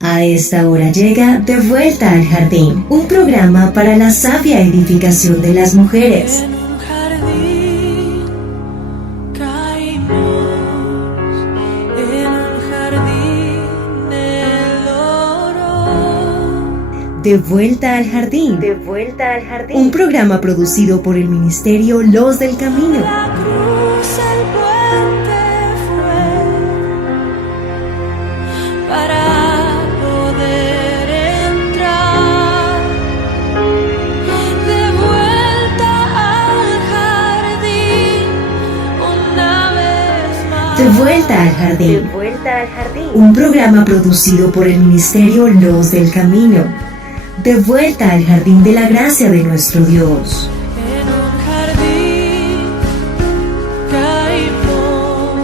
A esta hora llega De Vuelta al Jardín, un programa para la sabia edificación de las mujeres. En un jardín caímos, en un jardín el oro. De Vuelta al Jardín. De Vuelta al Jardín. Un programa producido por el Ministerio Los del Camino. La cruz, el puente fue para poder entrar de vuelta al jardín una vez más. De Vuelta al De Jardín. Vuelta al Jardín. Un programa producido por el Ministerio Los del Camino. De vuelta al jardín de la gracia de nuestro Dios. En un jardín caímos,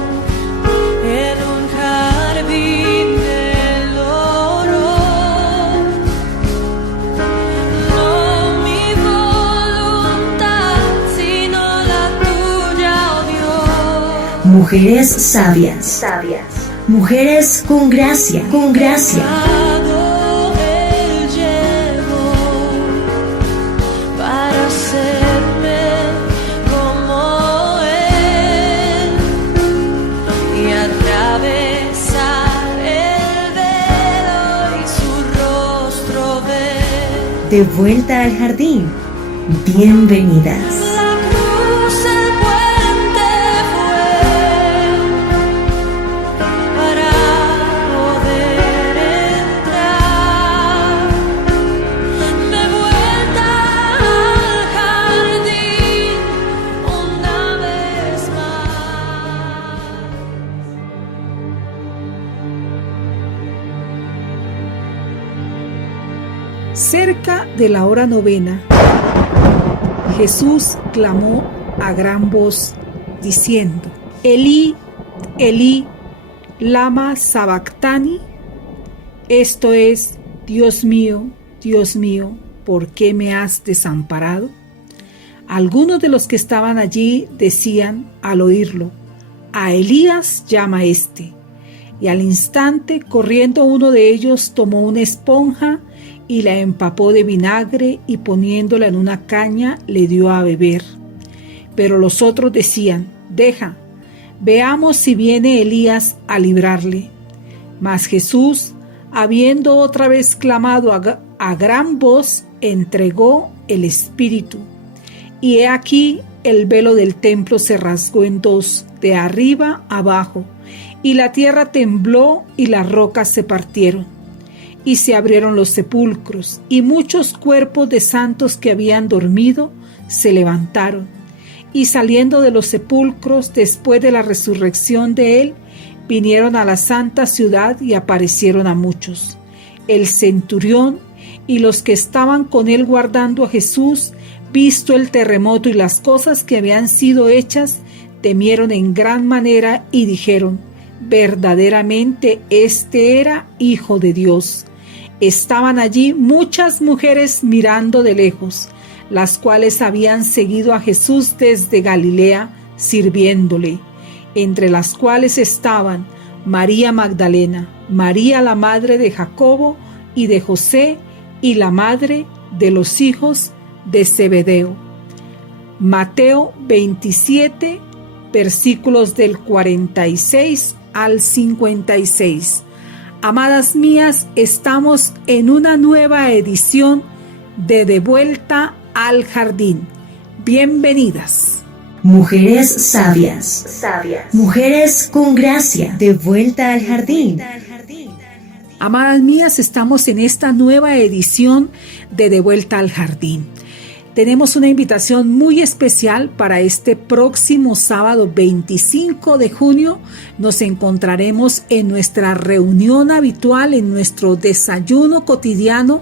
en un jardín del oro. No mi voluntad, sino la tuya, oh Dios. Mujeres sabias. Sabias. Mujeres con gracia. Con gracia. Él llevó para hacerme como Él y atravesar el velo y su rostro ver. De vuelta al jardín. Bienvenidas. La cruz, el puente fue para poder entrar de vuelta al jardín una vez más. Cerca de la hora novena, Jesús clamó a gran voz, diciendo: Elí, Elí, lama sabactani. Esto es: Dios mío, ¿por qué me has desamparado? Algunos de los que estaban allí decían al oírlo: a Elías llama este. Y al instante, corriendo uno de ellos, tomó una esponja y la empapó de vinagre y poniéndola en una caña le dio a beber. Pero los otros decían: deja, veamos si viene Elías a librarle. Mas Jesús, habiendo otra vez clamado a gran voz, entregó el Espíritu. Y he aquí el velo del templo se rasgó en dos, de arriba abajo, y la tierra tembló y las rocas se partieron. Y se abrieron los sepulcros, y muchos cuerpos de santos que habían dormido se levantaron. Y saliendo de los sepulcros, después de la resurrección de él, vinieron a la santa ciudad y aparecieron a muchos. El centurión y los que estaban con él guardando a Jesús, visto el terremoto y las cosas que habían sido hechas, temieron en gran manera y dijeron: verdaderamente este era Hijo de Dios. Estaban allí muchas mujeres mirando de lejos, las cuales habían seguido a Jesús desde Galilea, sirviéndole, entre las cuales estaban María Magdalena, María la madre de Jacobo y de José, y la madre de los hijos de Zebedeo. Mateo 27, versículos del 46 al 56. Amadas mías, estamos en una nueva edición de Vuelta al Jardín. Bienvenidas. Mujeres sabias. Sabias. Mujeres con gracia. De vuelta al jardín. Amadas mías, estamos en esta nueva edición de Vuelta al Jardín. Tenemos una invitación muy especial para este próximo sábado 25 de junio. Nos encontraremos en nuestra reunión habitual, en nuestro desayuno cotidiano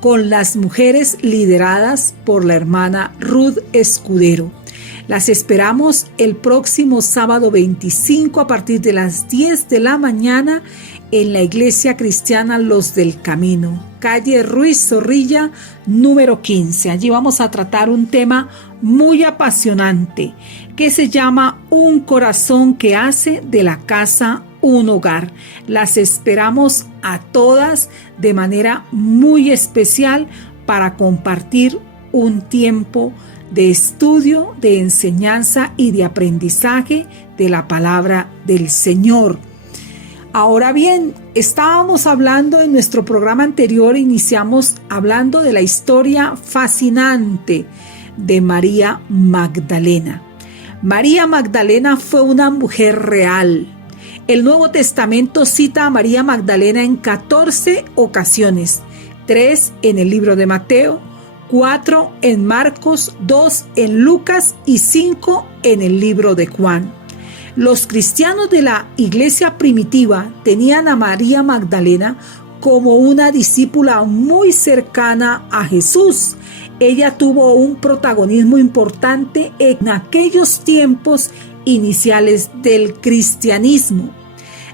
con las mujeres lideradas por la hermana Ruth Escudero. Las esperamos el próximo sábado 25 a partir de las 10 de la mañana en la Iglesia Cristiana Los del Camino, calle Ruiz Zorrilla, número 15. Allí vamos a tratar un tema muy apasionante que se llama Un corazón que hace de la casa un hogar. Las esperamos a todas de manera muy especial para compartir un tiempo de estudio, de enseñanza y de aprendizaje de la palabra del Señor. Ahora bien, estábamos hablando en nuestro programa anterior, iniciamos hablando de la historia fascinante de María Magdalena. María Magdalena fue una mujer real. El Nuevo Testamento cita a María Magdalena en 14 ocasiones, 3 en el libro de Mateo, 4 en Marcos, 2 en Lucas y 5 en el libro de Juan. Los cristianos de la iglesia primitiva tenían a María Magdalena como una discípula muy cercana a Jesús. Ella tuvo un protagonismo importante en aquellos tiempos iniciales del cristianismo.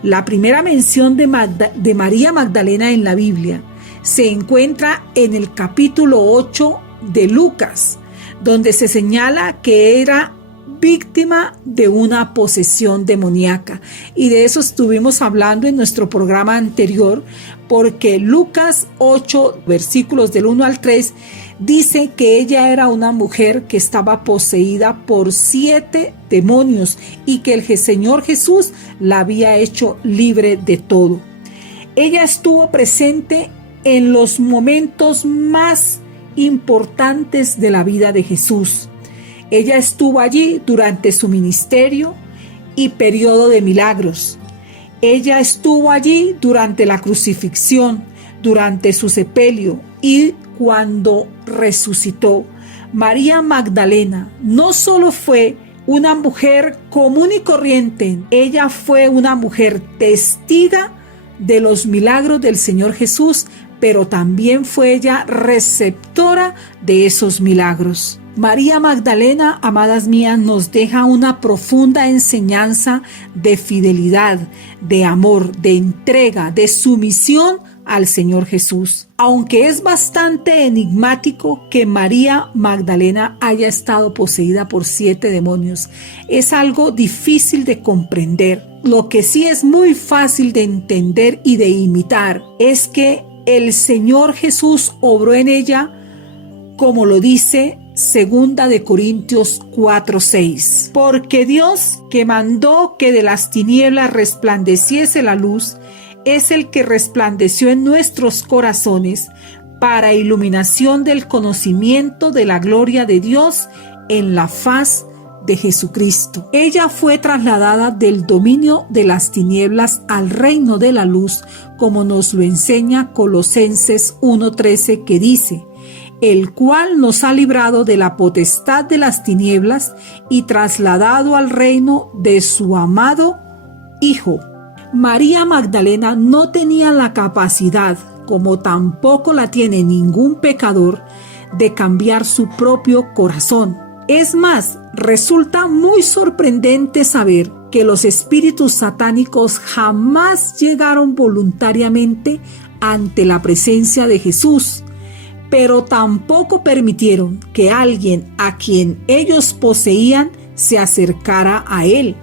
La primera mención de María Magdalena en la Biblia se encuentra en el capítulo 8 de Lucas, donde se señala que era víctima de una posesión demoníaca. Y de eso estuvimos hablando en nuestro programa anterior, porque Lucas 8, versículos del 1 al 3, dice que ella era una mujer que estaba poseída por 7 demonios y que el Señor Jesús la había hecho libre de todo. Ella estuvo presente en los momentos más importantes de la vida de Jesús. Ella estuvo allí durante su ministerio y periodo de milagros. Ella estuvo allí durante la crucifixión, durante su sepelio y cuando resucitó. María Magdalena no solo fue una mujer común y corriente, ella fue una mujer testiga de los milagros del Señor Jesús, pero también fue ella receptora de esos milagros. María Magdalena, amadas mías, nos deja una profunda enseñanza de fidelidad, de amor, de entrega, de sumisión al Señor Jesús. Aunque es bastante enigmático que María Magdalena haya estado poseída por 7 demonios, es algo difícil de comprender. Lo que sí es muy fácil de entender y de imitar es que el Señor Jesús obró en ella, como lo dice 2 de Corintios 4:6. Porque Dios, que mandó que de las tinieblas resplandeciese la luz, es el que resplandeció en nuestros corazones para iluminación del conocimiento de la gloria de Dios en la faz de Jesucristo. Ella fue trasladada del dominio de las tinieblas al reino de la luz, como nos lo enseña Colosenses 1:13, que dice: el cual nos ha librado de la potestad de las tinieblas y trasladado al reino de su amado Hijo. María Magdalena no tenía la capacidad, como tampoco la tiene ningún pecador, de cambiar su propio corazón. Es más, resulta muy sorprendente saber que los espíritus satánicos jamás llegaron voluntariamente ante la presencia de Jesús, pero tampoco permitieron que alguien a quien ellos poseían se acercara a él.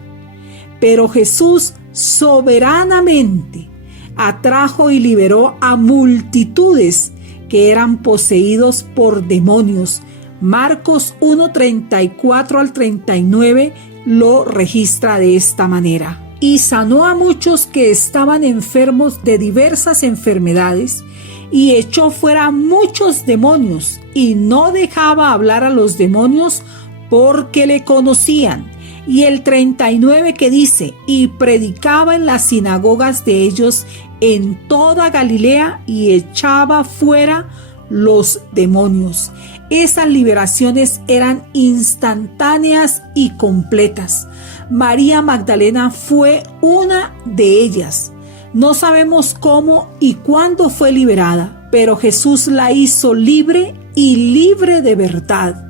Pero Jesús soberanamente atrajo y liberó a multitudes que eran poseídos por demonios. Marcos 1:34 al 39 lo registra de esta manera. Y sanó a muchos que estaban enfermos de diversas enfermedades, y echó fuera muchos demonios, y no dejaba hablar a los demonios porque le conocían. Y el 39 que dice: y predicaba en las sinagogas de ellos en toda Galilea, y echaba fuera los demonios. Esas liberaciones eran instantáneas y completas. María Magdalena fue una de ellas. No sabemos cómo y cuándo fue liberada, pero Jesús la hizo libre y libre de verdad.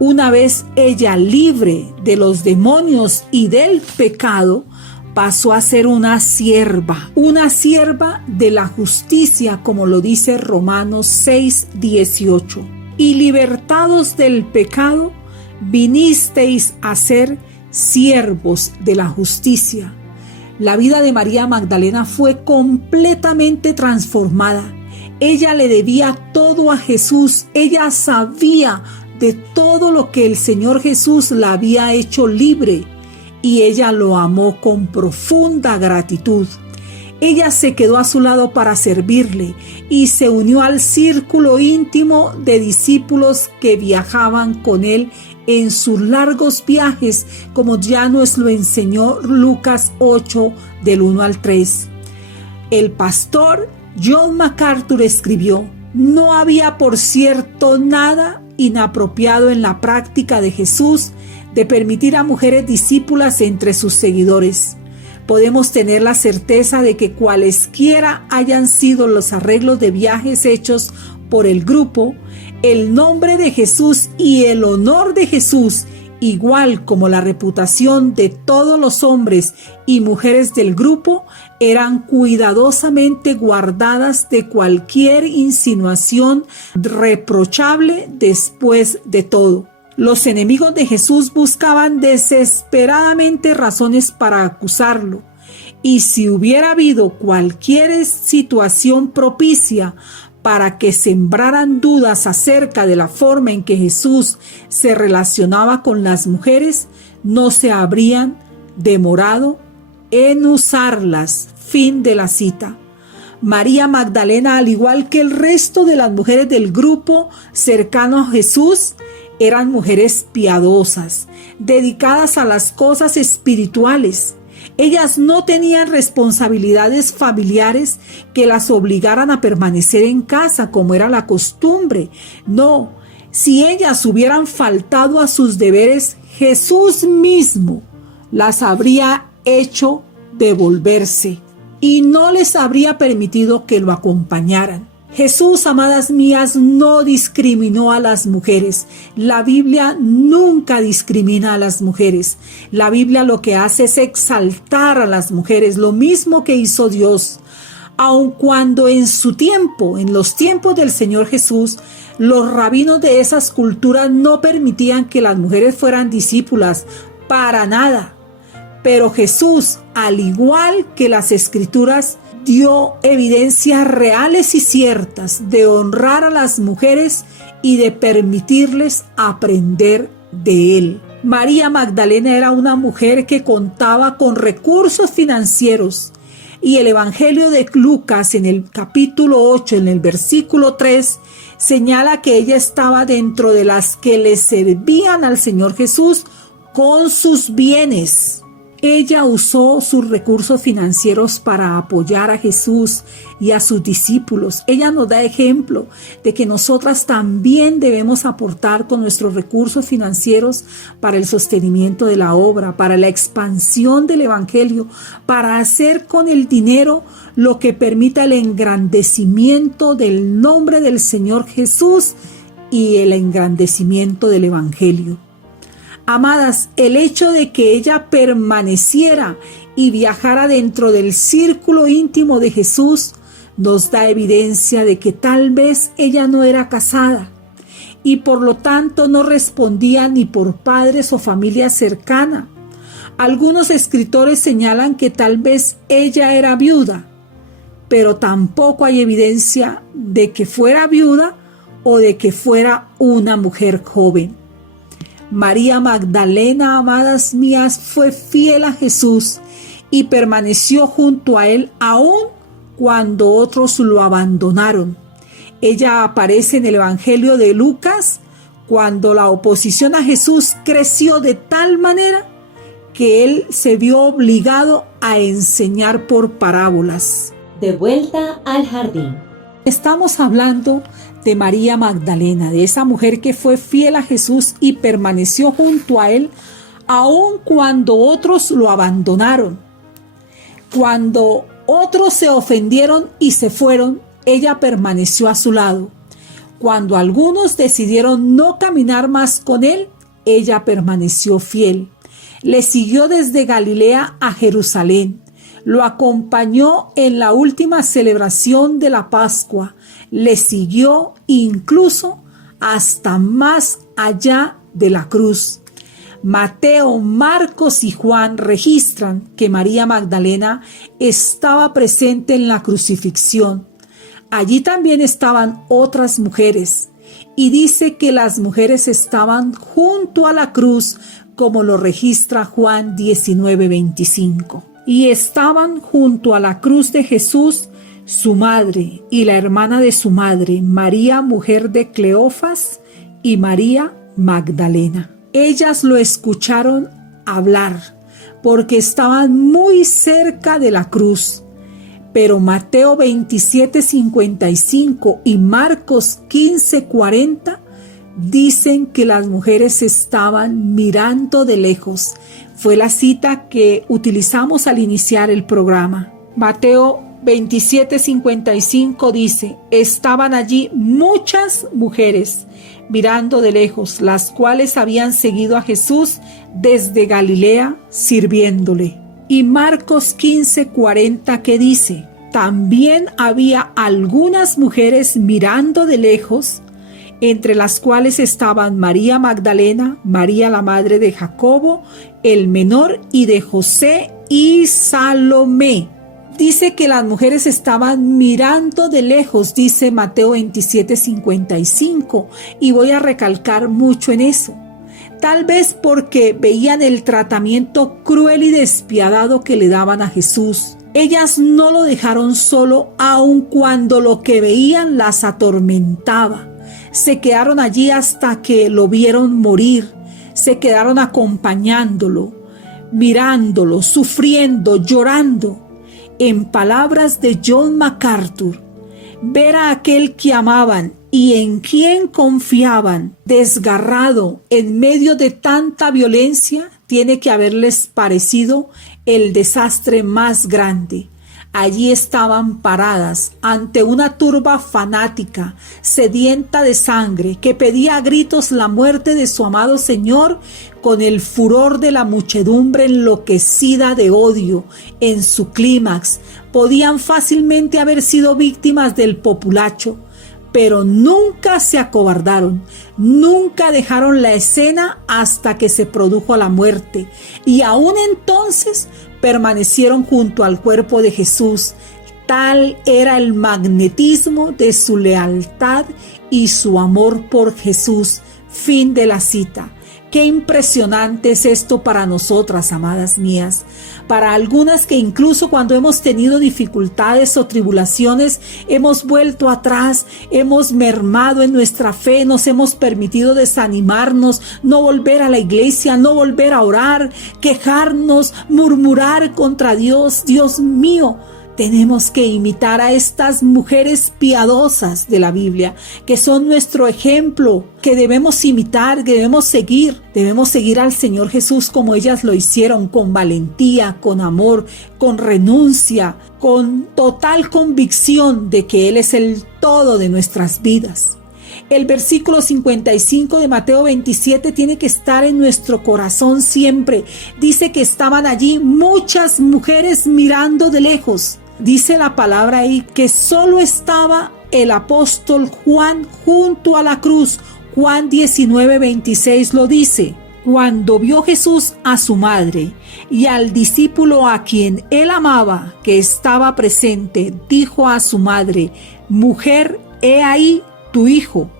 Una vez ella libre de los demonios y del pecado, pasó a ser una sierva de la justicia, como lo dice Romanos 6:18. Y libertados del pecado, vinisteis a ser siervos de la justicia. La vida de María Magdalena fue completamente transformada. Ella le debía todo a Jesús. Ella sabía de todo lo que el Señor Jesús la había hecho libre y ella lo amó con profunda gratitud. Ella se quedó a su lado para servirle y se unió al círculo íntimo de discípulos que viajaban con él en sus largos viajes, como ya nos lo enseñó Lucas 8, del 1 al 3. El pastor John MacArthur escribió: no había, por cierto, nada inapropiado en la práctica de Jesús de permitir a mujeres discípulas entre sus seguidores. Podemos tener la certeza de que cualesquiera hayan sido los arreglos de viajes hechos por el grupo, el nombre de Jesús y el honor de Jesús, igual como la reputación de todos los hombres y mujeres del grupo, eran cuidadosamente guardadas de cualquier insinuación reprochable después de todo. Los enemigos de Jesús buscaban desesperadamente razones para acusarlo, y si hubiera habido cualquier situación propicia para que sembraran dudas acerca de la forma en que Jesús se relacionaba con las mujeres, no se habrían demorado en usarlas. Fin de la cita. María Magdalena, al igual que el resto de las mujeres del grupo cercano a Jesús, eran mujeres piadosas, dedicadas a las cosas espirituales. Ellas no tenían responsabilidades familiares que las obligaran a permanecer en casa como era la costumbre. No, si ellas hubieran faltado a sus deberes, Jesús mismo las habría hecho devolverse y no les habría permitido que lo acompañaran. Jesús, amadas mías, no discriminó a las mujeres. La Biblia nunca discrimina a las mujeres. La Biblia lo que hace es exaltar a las mujeres, lo mismo que hizo Dios. Aun cuando en su tiempo, en los tiempos del Señor Jesús, los rabinos de esas culturas no permitían que las mujeres fueran discípulas, para nada. Pero Jesús, al igual que las Escrituras, dio evidencias reales y ciertas de honrar a las mujeres y de permitirles aprender de él. María Magdalena era una mujer que contaba con recursos financieros y el Evangelio de Lucas en el capítulo 8, en el versículo 3, señala que ella estaba dentro de las que le servían al Señor Jesús con sus bienes. Ella usó sus recursos financieros para apoyar a Jesús y a sus discípulos. Ella nos da ejemplo de que nosotras también debemos aportar con nuestros recursos financieros para el sostenimiento de la obra, para la expansión del Evangelio, para hacer con el dinero lo que permita el engrandecimiento del nombre del Señor Jesús y el engrandecimiento del Evangelio. Amadas, el hecho de que ella permaneciera y viajara dentro del círculo íntimo de Jesús nos da evidencia de que tal vez ella no era casada y por lo tanto no respondía ni por padres o familia cercana. Algunos escritores señalan que tal vez ella era viuda, pero tampoco hay evidencia de que fuera viuda o de que fuera una mujer joven. María Magdalena, amadas mías, fue fiel a Jesús y permaneció junto a él aun cuando otros lo abandonaron. Ella aparece en el Evangelio de Lucas cuando la oposición a Jesús creció de tal manera que él se vio obligado a enseñar por parábolas. De vuelta al jardín. Estamos hablando de María Magdalena, de esa mujer que fue fiel a Jesús y permaneció junto a él, aun cuando otros lo abandonaron. Cuando otros se ofendieron y se fueron, ella permaneció a su lado. Cuando algunos decidieron no caminar más con él, ella permaneció fiel. Le siguió desde Galilea a Jerusalén. Lo acompañó en la última celebración de la Pascua. Le siguió incluso hasta más allá de la cruz. Mateo, Marcos y Juan registran que María Magdalena estaba presente en la crucifixión. Allí también estaban otras mujeres, y dice que las mujeres estaban junto a la cruz, como lo registra Juan 19:25. Y estaban junto a la cruz de Jesús su madre y la hermana de su madre, María, mujer de Cleofas, y María Magdalena. Ellas lo escucharon hablar porque estaban muy cerca de la cruz. Pero Mateo 27:55 y Marcos 15:40 dicen que las mujeres estaban mirando de lejos. Fue la cita que utilizamos al iniciar el programa. Mateo 27:55 dice: estaban allí muchas mujeres mirando de lejos, las cuales habían seguido a Jesús desde Galilea sirviéndole. Y Marcos 15:40 que dice: también había algunas mujeres mirando de lejos, entre las cuales estaban María Magdalena, María la madre de Jacobo, el menor, y de José, y Salomé. Dice que las mujeres estaban mirando de lejos, dice Mateo 27:55, y voy a recalcar mucho en eso. Tal vez porque veían el tratamiento cruel y despiadado que le daban a Jesús. Ellas no lo dejaron solo, aun cuando lo que veían las atormentaba. Se quedaron allí hasta que lo vieron morir. Se quedaron acompañándolo, mirándolo, sufriendo, llorando. En palabras de John MacArthur, ver a aquel que amaban y en quien confiaban desgarrado en medio de tanta violencia tiene que haberles parecido el desastre más grande. Allí estaban paradas ante una turba fanática, sedienta de sangre, que pedía a gritos la muerte de su amado Señor, con el furor de la muchedumbre enloquecida de odio en su clímax. Podían fácilmente haber sido víctimas del populacho, pero nunca se acobardaron, nunca dejaron la escena hasta que se produjo la muerte, y aún entonces permanecieron junto al cuerpo de Jesús. Tal era el magnetismo de su lealtad y su amor por Jesús. Fin de la cita. Qué impresionante es esto para nosotras, amadas mías. Para algunas que incluso cuando hemos tenido dificultades o tribulaciones, hemos vuelto atrás, hemos mermado en nuestra fe, nos hemos permitido desanimarnos, no volver a la iglesia, no volver a orar, quejarnos, murmurar contra Dios. Dios mío, tenemos que imitar a estas mujeres piadosas de la Biblia, que son nuestro ejemplo, que debemos imitar, que debemos seguir al Señor Jesús como ellas lo hicieron, con valentía, con amor, con renuncia, con total convicción de que Él es el todo de nuestras vidas. El versículo 55 de Mateo 27 tiene que estar en nuestro corazón siempre. Dice que estaban allí muchas mujeres mirando de lejos. Dice la palabra ahí que solo estaba el apóstol Juan junto a la cruz. Juan 19:26 lo dice. Cuando vio Jesús a su madre y al discípulo a quien él amaba que estaba presente, dijo a su madre: mujer, he ahí tu hijo.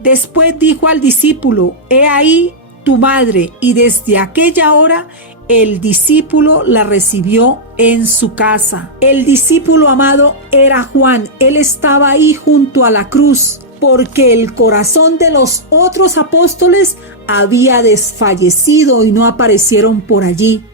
Después dijo al discípulo: he ahí tu madre. Y desde aquella hora el discípulo la recibió en su casa. El discípulo amado era Juan. Él estaba ahí junto a la cruz, porque el corazón de los otros apóstoles había desfallecido y no aparecieron por allí.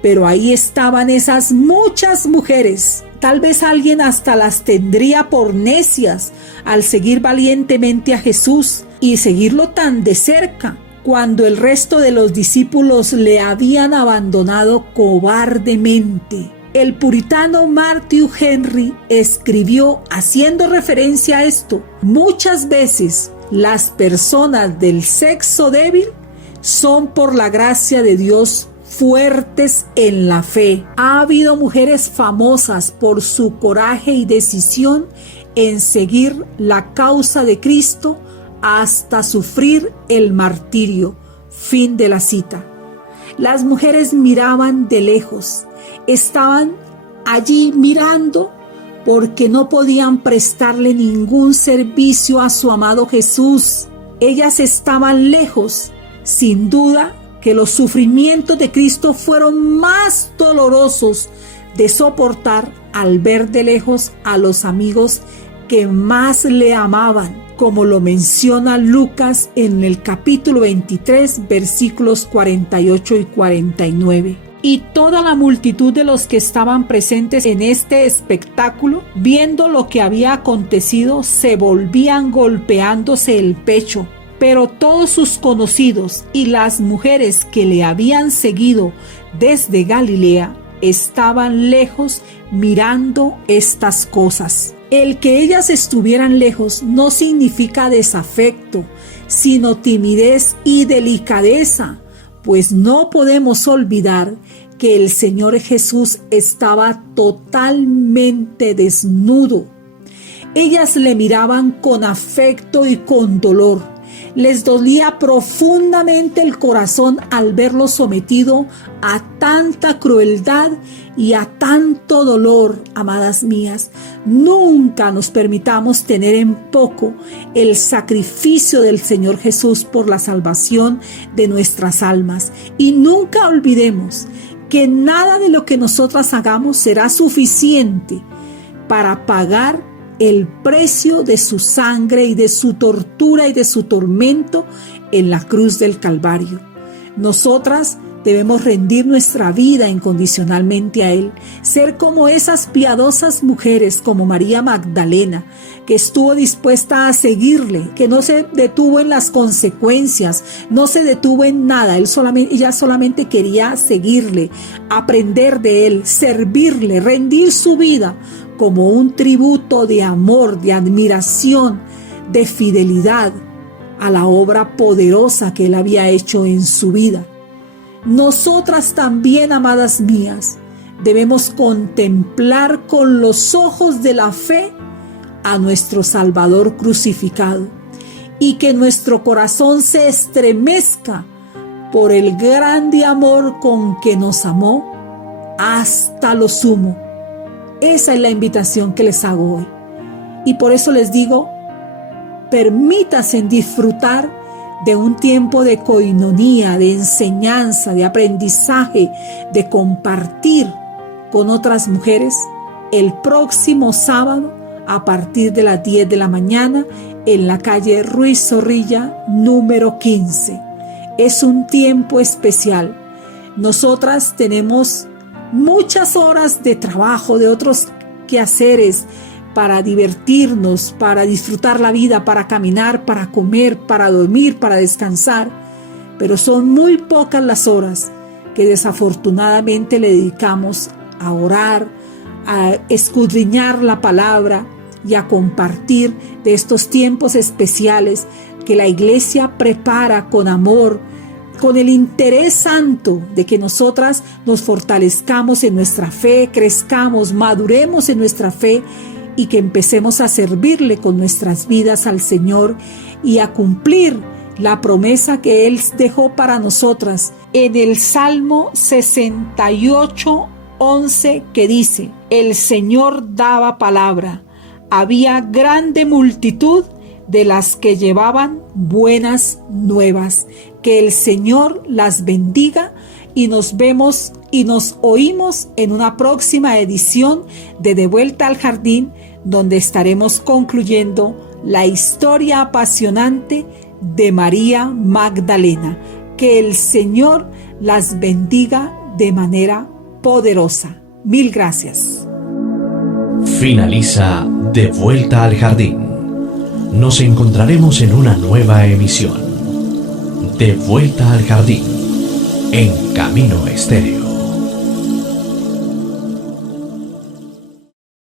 Pero ahí estaban esas muchas mujeres. Tal vez alguien hasta las tendría por necias al seguir valientemente a Jesús y seguirlo tan de cerca, cuando el resto de los discípulos le habían abandonado cobardemente. El puritano Matthew Henry escribió, haciendo referencia a esto: muchas veces las personas del sexo débil son, por la gracia de Dios, fuertes en la fe. Ha habido mujeres famosas por su coraje y decisión en seguir la causa de Cristo hasta sufrir el martirio. Fin de la cita. Las mujeres miraban de lejos, estaban allí mirando porque no podían prestarle ningún servicio a su amado Jesús. Ellas estaban lejos. Sin duda que los sufrimientos de Cristo fueron más dolorosos de soportar al ver de lejos a los amigos que más le amaban, como lo menciona Lucas en el capítulo 23, versículos 48 y 49. Y toda la multitud de los que estaban presentes en este espectáculo, viendo lo que había acontecido, se volvían golpeándose el pecho. Pero todos sus conocidos y las mujeres que le habían seguido desde Galilea estaban lejos mirando estas cosas. El que ellas estuvieran lejos no significa desafecto, sino timidez y delicadeza, pues no podemos olvidar que el Señor Jesús estaba totalmente desnudo. Ellas le miraban con afecto y con dolor. Les dolía profundamente el corazón al verlo sometido a tanta crueldad y a tanto dolor, amadas mías. Nunca nos permitamos tener en poco el sacrificio del Señor Jesús por la salvación de nuestras almas. Y nunca olvidemos que nada de lo que nosotras hagamos será suficiente para pagar el precio de su sangre y de su tortura y de su tormento en la cruz del Calvario. Nosotras debemos rendir nuestra vida incondicionalmente a Él, ser como esas piadosas mujeres como María Magdalena, que estuvo dispuesta a seguirle, que no se detuvo en las consecuencias, no se detuvo en nada. Ella solamente quería seguirle, aprender de Él, servirle, rendir su vida como un tributo de amor, de admiración, de fidelidad a la obra poderosa que Él había hecho en su vida. Nosotras también, amadas mías, debemos contemplar con los ojos de la fe a nuestro Salvador crucificado y que nuestro corazón se estremezca por el grande amor con que nos amó hasta lo sumo. Esa es la invitación que les hago hoy. Y por eso les digo, permítanse disfrutar de un tiempo de coinonía, de enseñanza, de aprendizaje, de compartir con otras mujeres el próximo sábado a partir de las 10 de la mañana en la calle Ruiz Zorrilla, número 15. Es un tiempo especial. Nosotras tenemos muchas horas de trabajo, de otros quehaceres, para divertirnos, para disfrutar la vida, para caminar, para comer, para dormir, para descansar. Pero son muy pocas las horas que desafortunadamente le dedicamos a orar, a escudriñar la palabra y a compartir de estos tiempos especiales que la Iglesia prepara con amor, con el interés santo de que nosotras nos fortalezcamos en nuestra fe, crezcamos, maduremos en nuestra fe y que empecemos a servirle con nuestras vidas al Señor y a cumplir la promesa que Él dejó para nosotras en el Salmo 68:11, que dice: el Señor daba palabra, había grande multitud de las que llevaban buenas nuevas. Que el Señor las bendiga y nos vemos y nos oímos en una próxima edición de Vuelta al Jardín, donde estaremos concluyendo la historia apasionante de María Magdalena. Que el Señor las bendiga de manera poderosa. Mil gracias. Finaliza De Vuelta al Jardín. Nos encontraremos en una nueva emisión. De Vuelta al Jardín, en Camino Estéreo.